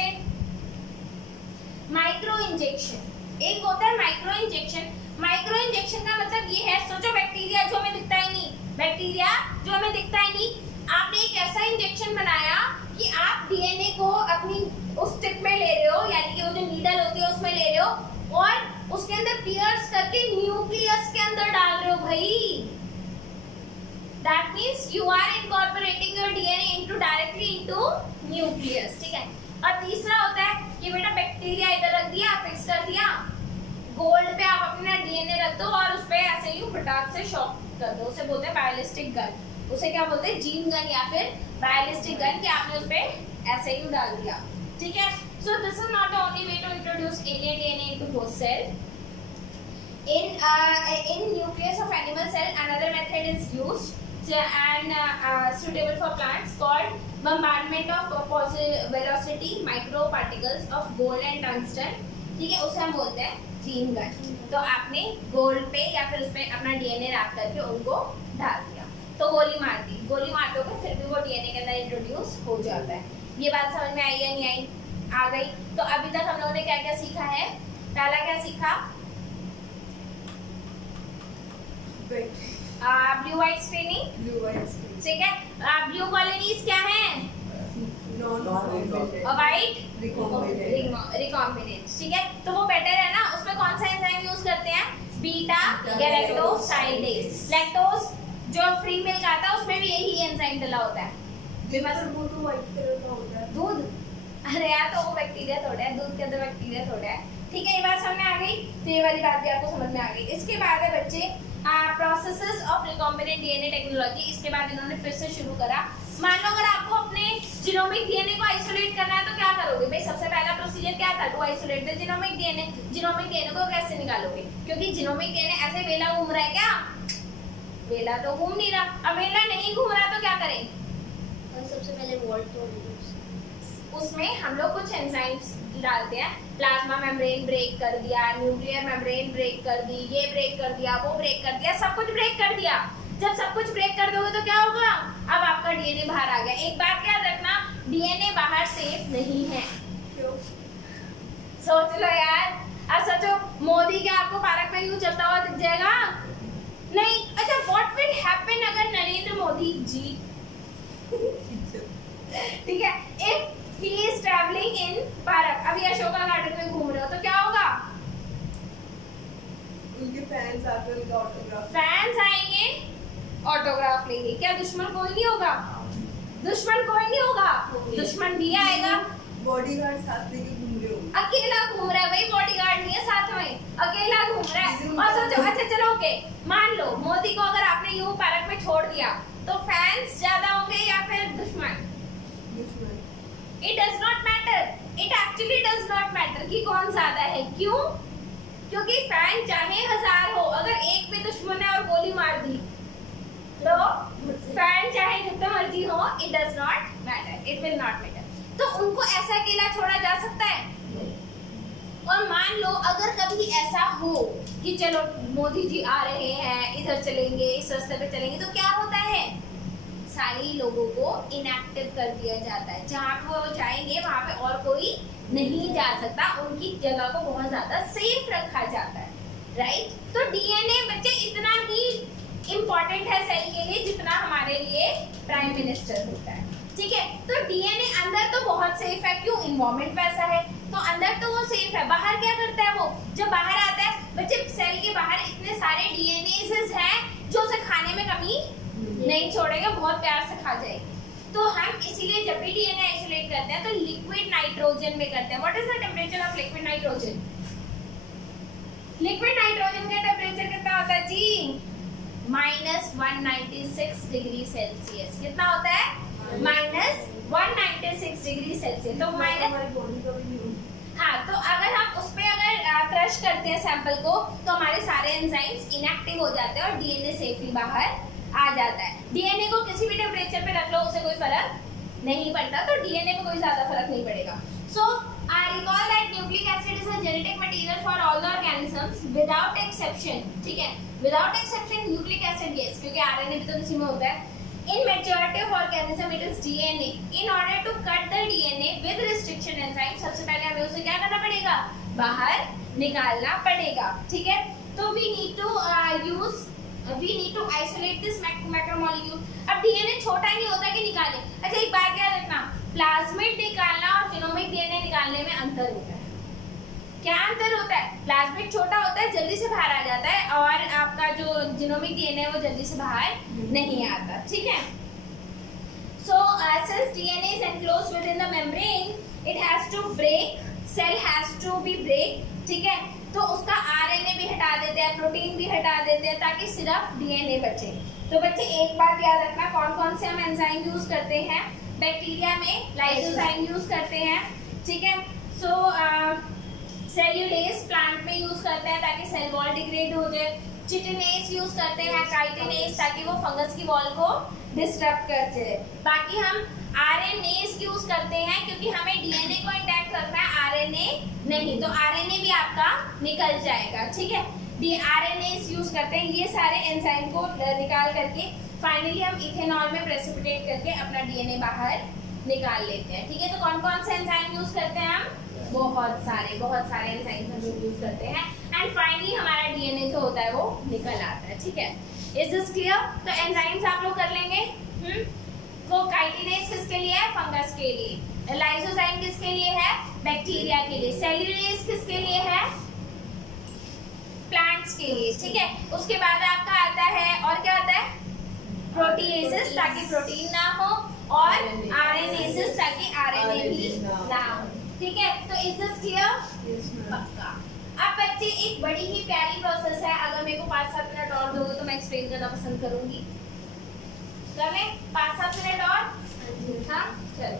माइक्रो इंजेक्शन। एक होता है माइक्रो इंजेक्शन। माइक्रो इंजेक्शन का मतलब ये है, सोचो बैक्टीरिया जो हमें दिखता ही नहीं, बैक्टीरिया जो हमें दिखता ही नहीं, आपने एक ऐसा इंजेक्शन बनाया कि आप डीएनए को अपनी उस टिप में ले रहे हो, यानी कि वो जो नीडल होती है उसमें ले रहे हो और उसके अंदर पियर्स करके न्यूक्लियस के अंदर डाल रहे हो भाई। That means you are incorporating your DNA directly into nucleus, ठीक है। और तीसरा होता है कि बेटा बैक्टीरिया इधर रख दिया, फिक्स कर दिया, गोल्ड पे आप अपना डीएनए रख दो और उस पे ऐसे ही फटाक से शॉक कर दो। उसे बोलते हैं बायोलिस्टिक गन। उसे क्या बोलते हैं? जीन गन या फिर बायोलिस्टिक गन, कि आपने उस पे ऐसे ही डाल दिया, ठीक है। So this is not the only way to introduce alien DNA into host cell. In nucleus of animal cell, another method is used and suitable for plants called bombardment of velocity microparticles of gold and tungsten, ठीक है। उसे हम बोलते हैं gene gun. तो आपने gold पे या फिर उस पे अपना डीएनए रैप करके उनको डाल दिया तो गोली मार दी। गोली मारते हो फिर भी वो डीएनए के अंदर इंट्रोड्यूस हो जाता है। ये बात समझ में आई या नहीं आई? आ गई। तो अभी तक हम लोगों ने क्या क्या सीखा है? पहला क्या सीखा? ब्लू व्हाइट स्क्रीनिंग, ठीक है। ब्लू कॉलोनीज क्या है? व्हाइट रिकॉम्बिनेंट, ठीक है। तो वो बेटर है ना, उसमें कौन सा एंजाइम यूज करते हैं? Beta galactosidase. लैक्टोज जो फ्री मिल्क आता है उसमें भी यही एंजाइम डला होता है। दूध, अरे यार तो वो बैक्टीरिया थोड़ा है, दूध के अंदर बैक्टीरिया थोड़ा है, ठीक है। ये बात समझ में आ गई। तो ये वाली बात भी आपको समझ में आ गई। इसके बाद है बच्चे processes of recombinant DNA technology. इसके बाद इन्होंने फिर से शुरू करा। मान लो अगर आपको अपने जीनोमिक डीएनए को आइसोलेट करना है तो क्या करोगे भाई? सबसे पहला प्रोसीजर क्या था? To isolate the genomic DNA. Genomic DNA को कैसे निकालोगे? क्योंकि जीनोमिक डीएनए ऐसे वेला घूम रहा है क्या? वेला तो घूम नहीं रहा। अब वेला नहीं घूम रहा तो क्या करें? सबसे पहले वॉल्ट तोड़ दो। उसमें हम लोग कुछ एंजाइम्स डालते हैं। प्लाज्मा मेम्ब्रेन ब्रेक कर दिया, न्यूक्लियर मेम्ब्रेन ब्रेक कर दी, ये ब्रेक कर दिया, वो ब्रेक कर दिया, सब कुछ ब्रेक कर दिया। जब सब कुछ ब्रेक कर दोगे तो क्या होगा? अब आपका डीएनए बाहर आ गया। एक बात याद रखना, डीएनए बाहर सेफ नहीं है। क्यों? सोच लो यार। अब सोचो, मोदी क्या आपको पार्क में यूं चलता हुआ दिख जाएगा? नहीं। अच्छा, व्हाट विल हैपन अगर नरेंद्र मोदी जी ठीक है, if he is traveling in park, अभी अशोका गार्डन में घूम रहे हो तो क्या होगा? उनके फैंस आते हैं, उनका ऑटोग्राफ, फैंस आएंगे, ऑटोग्राफ लेंगे। क्या दुश्मन कोई नहीं होगा? दुश्मन कोई नहीं होगा, दुश्मन भी आएगा। बॉडीगार्ड साथ लेके घूम रहे हो। अकेला घूम रहा है भाई, बॉडीगार्ड नहीं है साथ में, अकेला घूम रहा है। और सोचो, अच्छा चलो ओके, मान लो मोदी को अगर आपने यूं पार्क में छोड़ दिया तो फैंस ज्यादा होंगे या फिर दुश्मन? It does not matter. It actually does not matter कि कौन ज्यादा है। क्यों? क्योंकि फैन चाहे 1000 हो, अगर एक पे दुश्मन है और गोली मार दी तो फैन चाहे जितना मर्जी हो, it does not matter, it will not matter. तो उनको ऐसा अकेला छोड़ा जा सकता है? और मान लो अगर कभी ऐसा हो कि चलो मोदी जी आ रहे हैं, इधर चलेंगे, इस रास्ते पे चलेंगे, तो क्या होता है, सारे लोगों को इनएक्टिव कर दिया जाता है। जहाँ पे वो जाएंगे वहाँ पे और कोई नहीं जा सकता, उनकी जगह को बहुत ज्यादा सेफ रखा जाता है, राइट। तो डीएनए बच्चे इतना ही इम्पोर्टेंट है सेल के लिए जितना हमारे लिए प्राइम मिनिस्टर होता है, ठीक है। तो डीएनए अंदर तो बहुत सेफ है, क्यों, इन्वायरमेंट वैसा है, तो अंदर तो वो सेफ है। बाहर क्या करता है वो, जब बाहर आता है बच्चे, सेल के बाहर इतने सारे डीएनएस हैं जो उसे खाने में कमी नहीं छोड़ेगा, बहुत प्यार से खा जाएगी। तो हम इसीलिए जब भी डीएनए आइसोलेट करते हैं तो लिक्विड नाइट्रोजन में करते हैं। What is the temperature of liquid nitrogen? Liquid nitrogen का टेम्परेचर कितना होता है जी? -196 डिग्री सेल्सियस। कितना होता है? -196 डिग्री सेल्सियस। तो हाँ, तो अगर हम उस पे अगर क्रश करते हैं सैंपल को तो हमारे सारे एंजाइम्स इनएक्टिव हो जाते हैं और डीएनए सेफली बाहर आ जाता है। डीएनए को किसी भी टेम्परेचर पे रख लो, उसे कोई फर्क नहीं पड़ता, तो डीएनए को कोई ज्यादा फर्क नहीं पड़ेगा। So recall that nucleic acid is a genetic material for all the organisms without exception, ठीक है, without exception nucleic acid, yes, क्योंकि आरएनए भी तो इसी में होता है। In majority of organism it is DNA. In order to cut the DNA with restriction enzyme, सबसे पहले हमें उसे क्या करना पड़ेगा? बाहर निकालना पड़ेगा, ठीक है। तो we need to isolate this macromolecule. अब DNA छोटा ही नहीं होता कि निकाले। अच्छा, एक बात याद रखना, प्लाज्मिड निकालना और जीनोमिक DNA निकालने में अंतर होता है। क्या अंतर होता है? प्लाज्मिड छोटा होता है, जल्दी से बाहर आ जाता है, और आपका जो जीनोमिक डीएनए वो जल्दी से बाहर नहीं आता, ठीक है। सो since DNA is enclosed within the membrane, it has to break, cell has to be break, ठीक है। तो उसका आरएनए भी हटा देते हैं, प्रोटीन भी हटा देते हैं, ताकि सिर्फ डीएनए बचे। तो बच्चे एक बात याद रखना, कौन कौन से हम एंजाइम यूज करते हैं? बैक्टीरिया में लाइसोजाइम यूज करते हैं, ठीक है। सो सेल्यूलेज प्लांट में यूज करते हैं ताकि सेल वॉल डिग्रेड हो जाए। चिटिनेज यूज करते हैं, काइटिनेज, ताकि वो फंगस की वॉल को डिस्टर्ब कर जाए। बाकी हम आरएनएज यूज करते हैं क्योंकि हमें डीएनए को इंटैक्ट रखना है, आरएनए नहीं, तो आरएनए भी आपका निकल जाएगा, ठीक है। आरएनएज यूज करते हैं, ये सारे एंजाइम को निकाल करके फाइनली हम इथेनॉल में प्रेसिपिटेट करके अपना डीएनए बाहर निकाल लेते हैं, ठीक है। तो कौन कौन से एंजाइम यूज करते हैं हम? बहुत सारे एंजाइम हम लोग यूज करते हैं, एंड फाइनली हमारा डीएनए जो होता है वो निकल आता है, ठीक है। Is this clear? तो एंजाइम्स आप लोग कर लेंगे। वो काइटिनेज किसके लिए है? फंगस के लिए। लाइसोजाइम किसके लिए है? बैक्टीरिया के लिए। सेल्यूलेज किसके लिए है? प्लांट्स के लिए, ठीक है। उसके बाद आपका आता है, और क्या आता है? प्रोटीएसेस, ताकि प्रोटीन ना हो, और आरएनएसेस, ताकि आरएनए भी ना हो, ठीक है। तो इज दिस क्लियर? पक्का। अब बच्चे एक बड़ी ही प्यारी प्रोसेस है, अगर मेरे को 5-7 मिनट और दोगे तो मैं एक्सप्लेन करना पसंद करूंगी। करें 5-7 मिनट और? हाँ, चलो।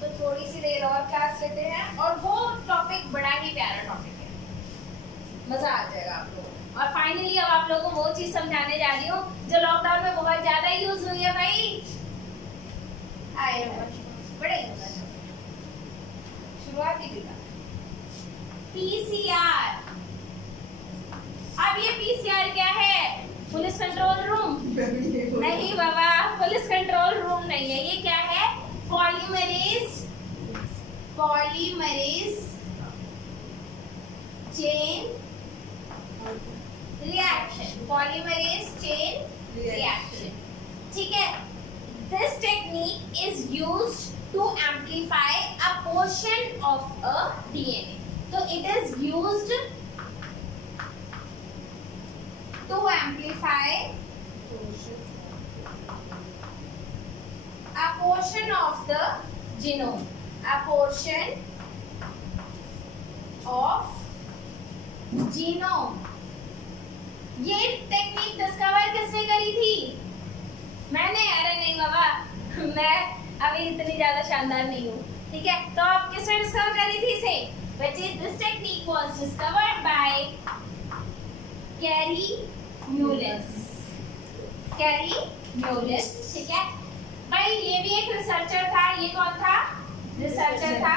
तो थोड़ी सी देर और क्लास लेते हैं, और वो टॉपिक बड़ा ही प्यारा टॉपिक है, मजा आ जाएगा आप लोगों को। और फाइनली अब आप लोगों को वो चीज समझाने जा रही हूँ जो लॉकडाउन में बहुत ज्यादा यूज हुई है भाई। बड़े शुरुआती भी पीसीआर। अब ये पीसीआर क्या है? पुलिस कंट्रोल रूम नहीं बाबा, पुलिस कंट्रोल रूम नहीं है। ये क्या है? Polymerase chain reaction, polymerase chain reaction, ठीक है। This technique is used to amplify a portion of a DNA. So it is used to amplify a portion of the genome. A portion of genome. ये technique discover किसने करी थी? मैंने। अरे नहीं बाबा, मैं अभी इतनी ज्यादा शानदार नहीं हूँ, ठीक है। तो आप किसने डिस्कवर करी थी इसे? which is this technique was discovered by Carey Mullis. Carey Mullis, ठीक है भाई, ये भी एक रिसर्चर था। ये कौन था? रिसर्चर था,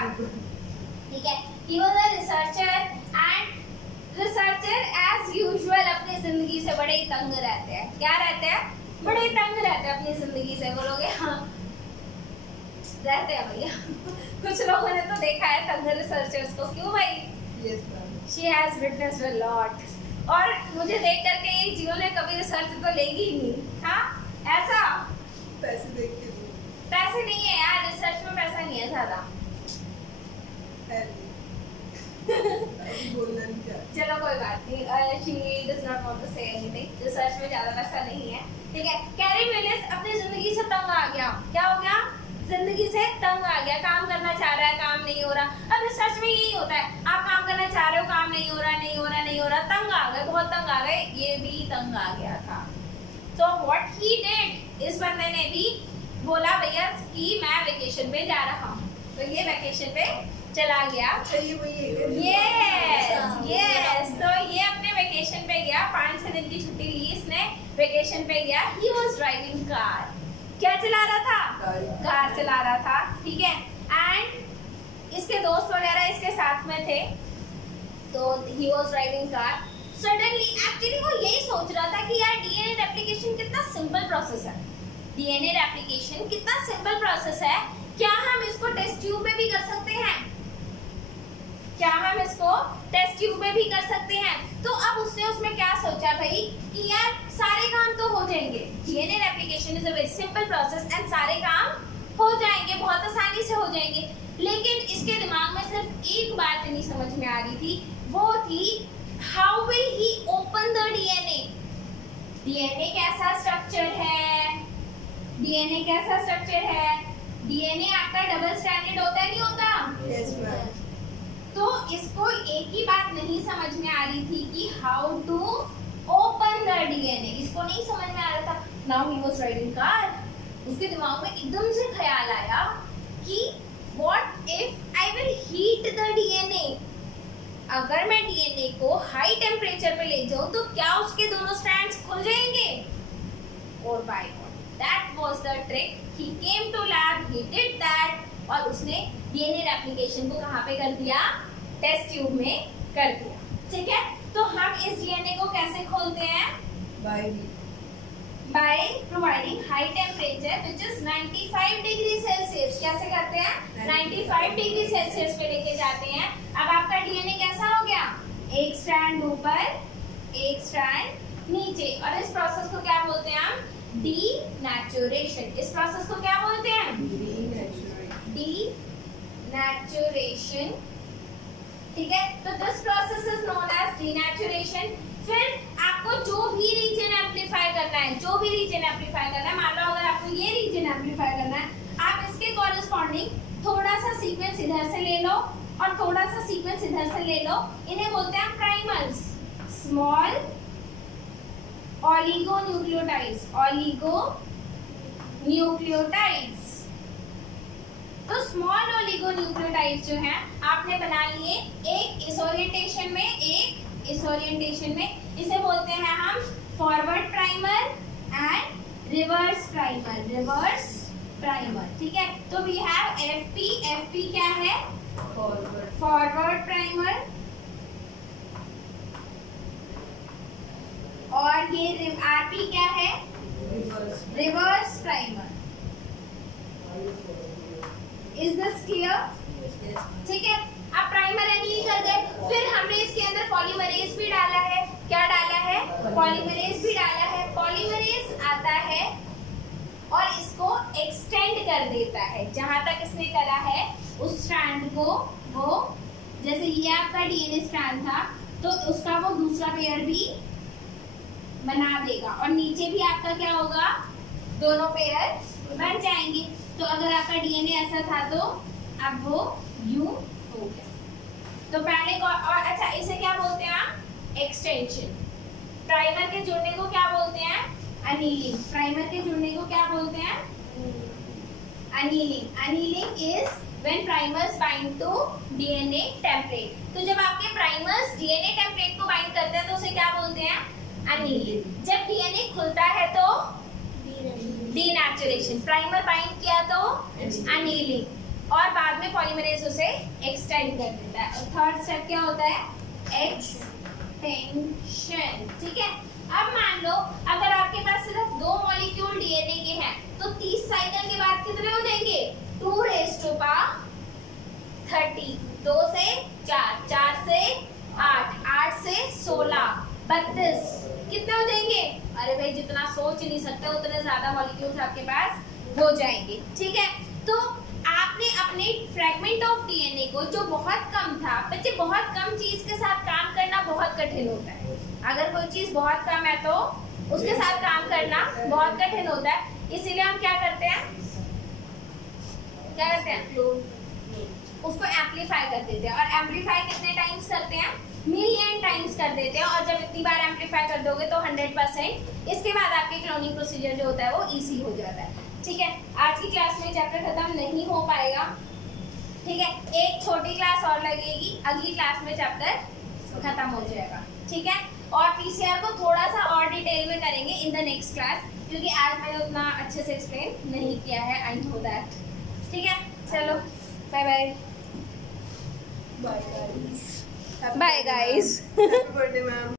ठीक है। He was a researcher and researcher as usual अपनी जिंदगी से बड़े ही तंग रहते हैं। क्या रहते हैं? बड़े तंग रहते हैं अपनी जिंदगी से। बोलोगे हाँ रहते हैं भैया। कुछ लोगों ने तो देखा है तंग रिसर्चर्स को। क्यों भाई? Yes, ma'am. She has witnessed a lot. और मुझे देख करके ये जीवन में कभी रिसर्च तो लेगी ही नहीं। हाँ ऐसा पैसे देख के दो। पैसे नहीं है यार, रिसर्च में पैसा नहीं है ज्यादा। है नहीं। अभी बोलना नहीं चाहती। चलो कोई बात नहीं, she does not want to say anything. Research में ज्यादा पैसा नहीं है, ठीक है। कैरी मिलिस अपनी जिंदगी से तंग आ गया। क्या हो गया? जिंदगी से तंग आ गया। काम करना चाह रहा है, काम नहीं हो रहा। अब रिसर्च में यही होता है, आप काम करना चाह रहे हो, काम नहीं हो रहा, नहीं हो रहा, नहीं हो रहा, तंग आ गए, बहुत तंग आ गए। ये भी तंग आ गया था। So what he did, इस बंदे ने भी बोला भैया कि मैं वेकेशन पे जा रहा हूँ, तो ये वेकेशन पे चला गया। अच्छा ये वही है। यस तो ये अपने वेकेशन पे गया। 5-6 दिन की छुट्टी ली इसने, वेकेशन पे गया। He was driving car. क्या चला रहा था? कार चला रहा था, ठीक है। एंड इसके दोस्त वगैरह इसके साथ में थे, तो he was driving car. Suddenly actually वो यही सोच रहा था कि यार डीएनए रेप्लिकेशन कितना सिंपल प्रोसेस है। डीएनए रेप्लिकेशन कितना सिंपल प्रोसेस है, क्या हम इसको टेस्ट ट्यूब में भी कर सकते हैं? क्या हम इसको टेस्ट ट्यूब में भी कर सकते हैं? तो अब उसने उसमें क्या सोचा भाई कि यार सारे काम तो हो जाएंगे। DNA replication is a very simple process and सारे काम हो जाएंगे, बहुत आसानी से हो जाएंगे। लेकिन इसके दिमाग में सिर्फ एक बात नहीं समझ में आ रही थी, वो थी how will he open the DNA. DNA कैसा स्ट्रक्चर है? डीएनए कैसा स्ट्रक्चर है? डीएनए आपका डबल स्ट्रैंडेड होता है, नहीं होता? Yes, ma'am. तो इसको एक ही बात नहीं समझ में आ रही थी कि how to open the DNA. इसको नहीं समझ में आ रहा था। Now he was riding car. उसके दिमाग में एकदम से ख्याल आया कि what if I will heat the DNA. अगर मैं डीएनए को हाई टेम्परेचर पे ले जाऊं तो क्या उसके दोनों स्ट्रैंड्स खुल जाएंगे? और by god, that was the trick. He came to lab, he did that, और उसने डीएनए रेप्लिकेशन को कहाँ पे कर दिया? टेस्ट ट्यूब में कर दिया, ठीक है। तो हम इस डीएनए को कैसे खोलते हैं? By providing high temperature which is 95 degree Celsius. कैसे करते हैं? 95 डिग्री सेल्सियस पे लेके जाते हैं। अब आपका डीएनए कैसा हो गया? एक स्ट्रैंड ऊपर, एक स्ट्रैंड नीचे। और इस प्रोसेस को क्या बोलते हैं हम? डीनेचुरेशन। इस प्रोसेस को क्या बोलते हैं? डीनेचुरेशन, ठीक है। तो this process is known as denaturation. फिर आपको जो भी रीजन एम्पलीफाई करना है, जो भी रीजन एम्पलीफाई करना है, मान लो अगर आपको ये रीजन एम्पलीफाई करना है, आप इसके कॉरेस्पॉन्डिंग थोड़ा सा सीक्वेंस इधर से ले लो और थोड़ा सा सीक्वेंस इधर से ले लो। इन्हें बोलते हैं प्राइमर्स, स्मॉल ऑलिगोन्यूक्लियोटाइड्स। ऑलिगोन्यूक्लियोटाइड्स, तो स्मॉल ऑलिगोन्यूक्लियोटाइड्स जो हैं आपने बना लिए, एक इस ओरिएंटेशन में, एक इस ओरिएंटेशन में। इसे बोलते हैं हम forward primer and reverse primer. Reverse primer, ठीक है। तो वी हैव एफपी। एफपी क्या है? Forward primer. और ये आरपी क्या है? Reverse primer. Is this clear? ठीक है। अब प्राइमर एनील कर गए, फिर हमने इसके अंदर पॉलीमरेज भी डाला है। क्या डाला है? पॉलीमरेज भी डाला है। पॉलीमरेज आता है और इसको एक्सटेंड कर देता है। जहां तक इसने करा है उस स्ट्रैंड को, वो जैसे ये आपका डीएनए स्ट्रैंड था तो उसका वो दूसरा पेयर भी बना देगा और नीचे भी आपका क्या होगा? दोनों पेयर बन जाएंगे। तो अगर आपका डीएनए ऐसा था तो अब वो यूं हो गया। तो पहले को और अच्छा, इसे क्या बोलते हैं आप? एक्सटेंशन। प्राइमर के जुड़ने को क्या बोलते हैं? अनीलिंग। प्राइमर के जुड़ने को क्या बोलते हैं? Annealing. Annealing is when primers bind to DNA template. तो जब आपके प्राइमर्स डीएनए टेम्पलेट को बाइंड करते हैं तो उसे क्या बोलते हैं? एनीलिंग। जब डीएनए खुलता है तो डीनेचुरेशन। प्राइमर बाइंड किया तो एनीलिंग और बाद में पॉलीमरेज उसे एक्सटेंड कर देता है। और थर्ड स्टेप क्या होता है? एक्सटेंशन। ठीक है। अब मान लो अगर आपके पास सिर्फ 2 मॉलिक्यूल डीएनए के हैं तो 30 साइकिल के बाद कितने हो जाएंगे? 2 raised to power 30। 2 से 4, 4 से 8, 8 से 16, 32 कितने हो जाएंगे? अरे भाई जितना सोच नहीं सकते उतने ज्यादा मॉलिक्यूल्स आपके पास हो जाएंगे। ठीक है। तो आपने अपने फ्रैगमेंट ऑफ डीएनए को जो बहुत कम था, बच्चे बहुत कम चीज के साथ काम करना बहुत कठिन होता है। अगर कोई चीज बहुत कम है तो उसके साथ काम करना बहुत कठिन होता है। इसीलिए हम क्या करते हैं? उसको एम्पलीफाई कर देते हैं। और एम्पलीफाई कितने टाइम्स करते हैं? मिलियन टाइम्स कर देते हैं। और जब इतनी बार एम्पलीफाई कर दोगे तो 100%, इसके बाद आपके क्लोनिंग प्रोसीजर जो होता है वो इजी हो जाता है। ठीक है। आज की क्लास में चैप्टर खत्म नहीं हो पाएगा। ठीक है। एक छोटी क्लास और लगेगी, अगली क्लास में चैप्टर खत्म हो जाएगा। ठीक है। और पीसीआर को थोड़ा सा और डिटेल में करेंगे इन द नेक्स्ट क्लास, क्योंकि आज मैंने उतना अच्छे से एक्सप्लेन नहीं किया है। I know that. ठीक है। चलो bye bye. Bye guys. Bye guys. Happy birthday ma'am.